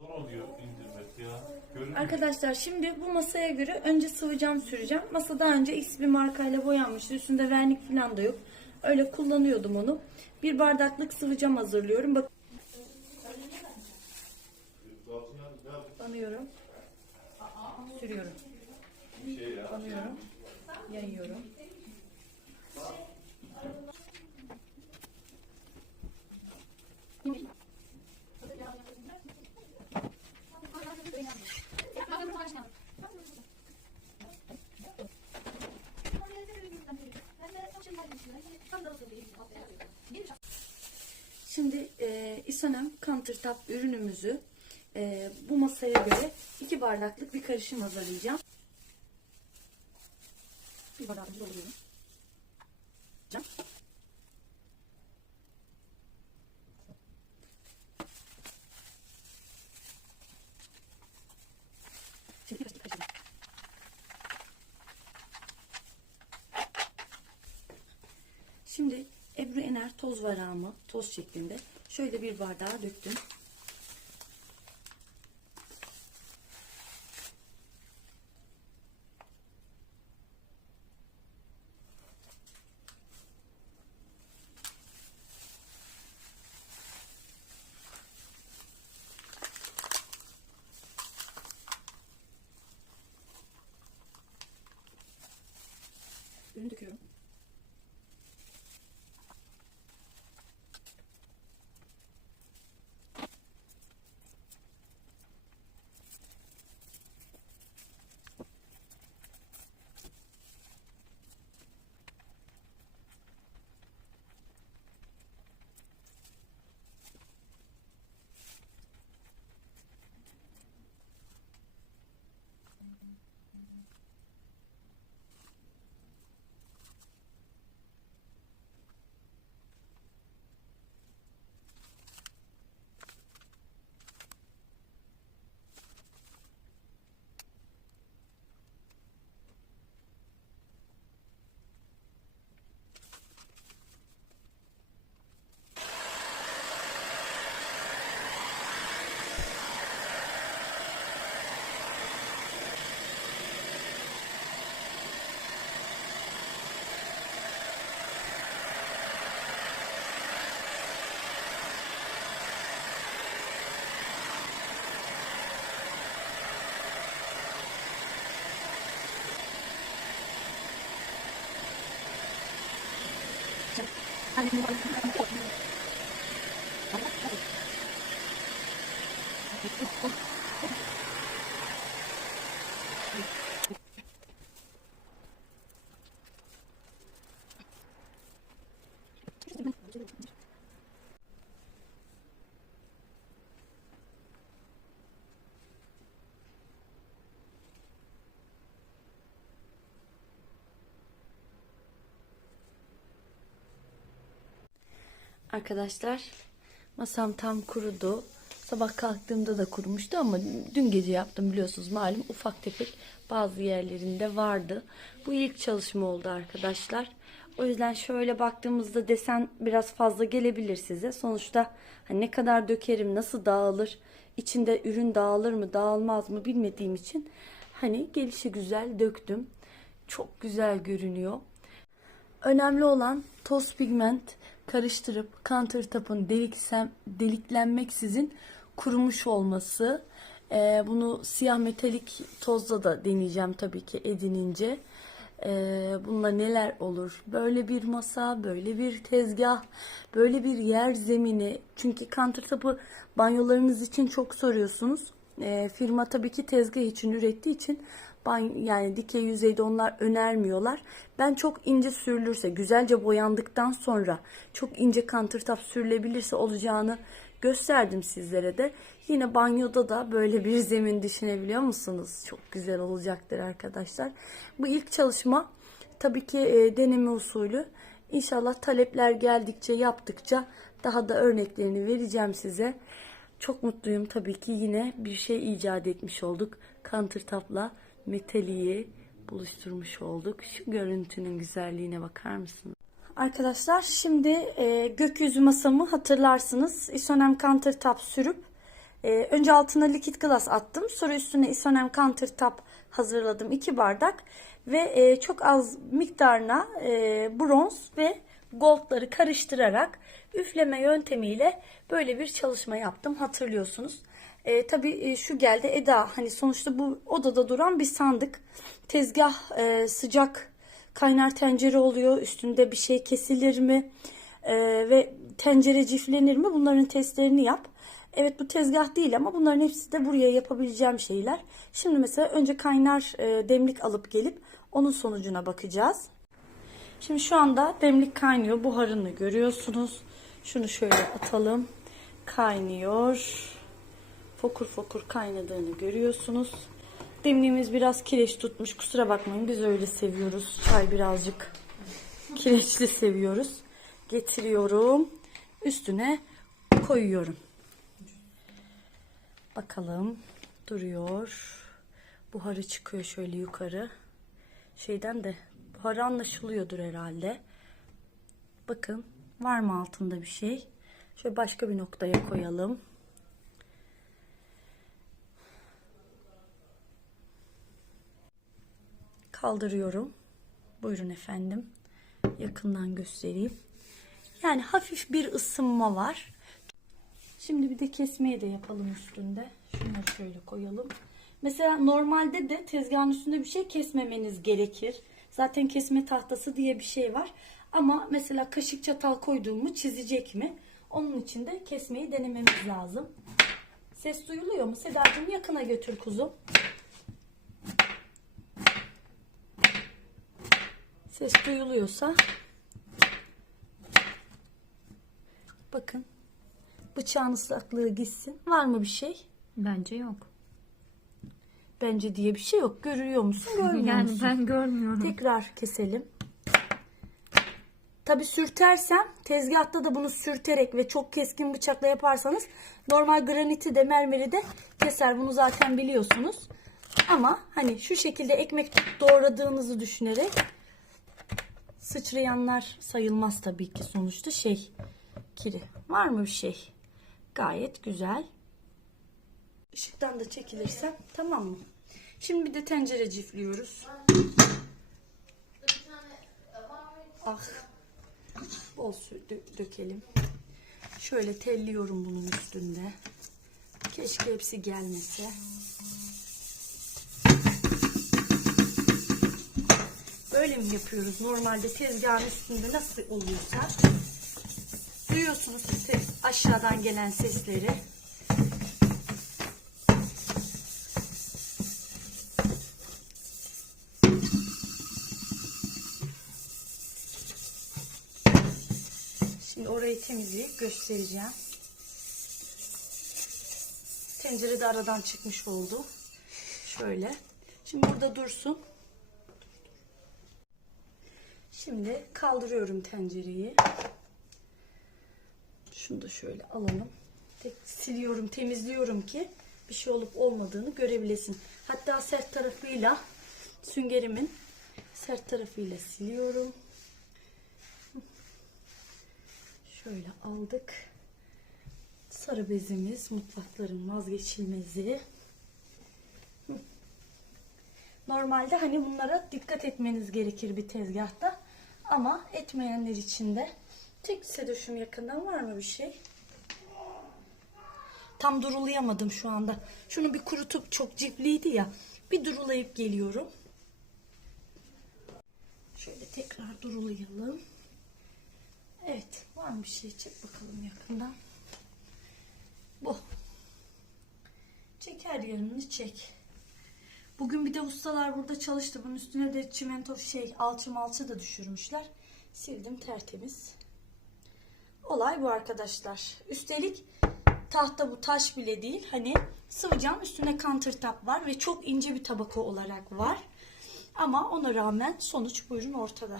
Zor oluyor indirmesi ya. Görünmüyor. Arkadaşlar şimdi bu masaya göre önce sıvı cam süreceğim. Masa daha önce X bir markayla boyanmıştı. Üstünde vernik falan da yok. Öyle kullanıyordum onu. Bir bardaklık sıvı cam hazırlıyorum. Bak banıyorum. Sürüyorum. Banıyorum. Şimdi e, İsonem Countertop ürünümüzü e, bu masaya göre iki bardaklık bir karışım hazırlayacağım. Bir bardağımızı dolduruyorum. Cam. Şimdi bir karışık karıştıracağım. Şimdi Ebru Ener toz varağımı toz şeklinde şöyle bir bardağa döktüm. Ürün döküyorum. Kalimutan ko Arkadaşlar masam tam kurudu. Sabah kalktığımda da kurumuştu ama dün gece yaptım biliyorsunuz malum ufak tefek bazı yerlerinde vardı. Bu ilk çalışma oldu arkadaşlar. O yüzden şöyle baktığımızda desen biraz fazla gelebilir size. Sonuçta hani ne kadar dökerim, nasıl dağılır, içinde ürün dağılır mı, dağılmaz mı bilmediğim için hani gelişi güzel döktüm. Çok güzel görünüyor. Önemli olan toz pigment karıştırıp countertop'un deliksem, deliklenmeksizin kurumuş olması. Ee, bunu siyah metalik tozla da deneyeceğim tabii ki edinince. Ee, bununla neler olur? Böyle bir masa, böyle bir tezgah, böyle bir yer zemini. Çünkü countertop'u banyolarınız için çok soruyorsunuz. Ee, firma tabii ki tezgah için ürettiği için yani dikey yüzeyde onlar önermiyorlar. Ben çok ince sürülürse, güzelce boyandıktan sonra çok ince countertop sürülebilirse olacağını gösterdim sizlere de. Yine banyoda da böyle bir zemin düşünebiliyor musunuz? Çok güzel olacaktır arkadaşlar. Bu ilk çalışma tabii ki e, deneme usulü. İnşallah talepler geldikçe yaptıkça daha da örneklerini vereceğim size. Çok mutluyum tabii ki yine bir şey icat etmiş olduk. Countertop'la metaliği buluşturmuş olduk. Şu görüntünün güzelliğine bakar mısınız? Arkadaşlar şimdi e, gökyüzü masamı hatırlarsınız. Isonem Countertop sürüp Ee, önce altına likit glass attım. Sonra üstüne isonem counter hazırladım. 2 bardak. Ve e, çok az miktarına e, bronz ve goldları karıştırarak üfleme yöntemiyle böyle bir çalışma yaptım. Hatırlıyorsunuz. E, tabii e, şu geldi Eda hani sonuçta bu odada duran bir sandık. Tezgah e, sıcak kaynar tencere oluyor. Üstünde bir şey kesilir mi? E, ve tencere ciflenir mi? Bunların testlerini yap. Evet bu tezgah değil ama bunların hepsi de buraya yapabileceğim şeyler. Şimdi mesela önce kaynar e, demlik alıp gelip onun sonucuna bakacağız. Şimdi şu anda demlik kaynıyor. Buharını görüyorsunuz. Şunu şöyle atalım. Kaynıyor. Fokur fokur kaynadığını görüyorsunuz. Demliğimiz biraz kireç tutmuş. Kusura bakmayın biz öyle seviyoruz. Çay birazcık kireçli seviyoruz. Getiriyorum. Üstüne koyuyorum. Bakalım. Duruyor. Buharı çıkıyor şöyle yukarı. Şeyden de buharı anlaşılıyordur herhalde. Bakın var mı altında bir şey? Şöyle başka bir noktaya koyalım. Kaldırıyorum. Buyurun efendim. Yakından göstereyim. Yani hafif bir ısınma var. Şimdi bir de kesmeyi de yapalım üstünde. Şunları şöyle koyalım. Mesela normalde de tezgahın üstünde bir şey kesmemeniz gerekir. Zaten kesme tahtası diye bir şey var. Ama mesela kaşık çatal koyduğumu çizecek mi? Onun için de kesmeyi denememiz lazım. Ses duyuluyor mu? Sedacığım yakına götür kuzum. Ses duyuluyorsa bakın bıçağın ıslaklığı gitsin. Var mı bir şey? Bence yok. Bence diye bir şey yok. Görüyor musun? Görmüyor Yani musun? ben görmüyorum. Tekrar keselim. Tabi sürtersem tezgahta da bunu sürterek ve çok keskin bıçakla yaparsanız normal graniti de mermeri de keser. Bunu zaten biliyorsunuz. Ama hani şu şekilde ekmek doğradığınızı düşünerek sıçrayanlar sayılmaz tabii ki sonuçta şey kiri. Var mı bir şey? Gayet güzel. Işıktan da çekilirsem tamam mı? Şimdi bir de tencere cifliyoruz. Ah. Bol su dö- dökelim. Şöyle telliyorum bunun üstünde. Keşke hepsi gelmese. Böyle mi yapıyoruz? Normalde tezgahın üstünde nasıl oluyorsa. Duyuyorsunuz aşağıdan gelen sesleri. Şimdi orayı temizleyip göstereceğim. Tencere de aradan çıkmış oldu. Şöyle. Şimdi burada dursun. Şimdi kaldırıyorum tencereyi. Şunu da şöyle alalım. Tek siliyorum, temizliyorum ki bir şey olup olmadığını görebilesin. Hatta sert tarafıyla süngerimin sert tarafıyla siliyorum. Şöyle aldık. Sarı bezimiz mutfakların vazgeçilmezi. Normalde hani bunlara dikkat etmeniz gerekir bir tezgahta. Ama etmeyenler için de tek sedoşum yakından var mı bir şey? Tam durulayamadım şu anda. Şunu bir kurutup çok cipliydi ya. Bir durulayıp geliyorum. Şöyle tekrar durulayalım. Evet. Var mı bir şey? Çek bakalım yakından. Bu. Çek her yerini çek. Bugün bir de ustalar burada çalıştı. Bunun üstüne de çimento şey alçı malçı da düşürmüşler. Sildim tertemiz. Olay bu arkadaşlar. Üstelik tahta bu taş bile değil. Hani sıvı cam üstüne countertop var ve çok ince bir tabaka olarak var. Ama ona rağmen sonuç buyurun ortada.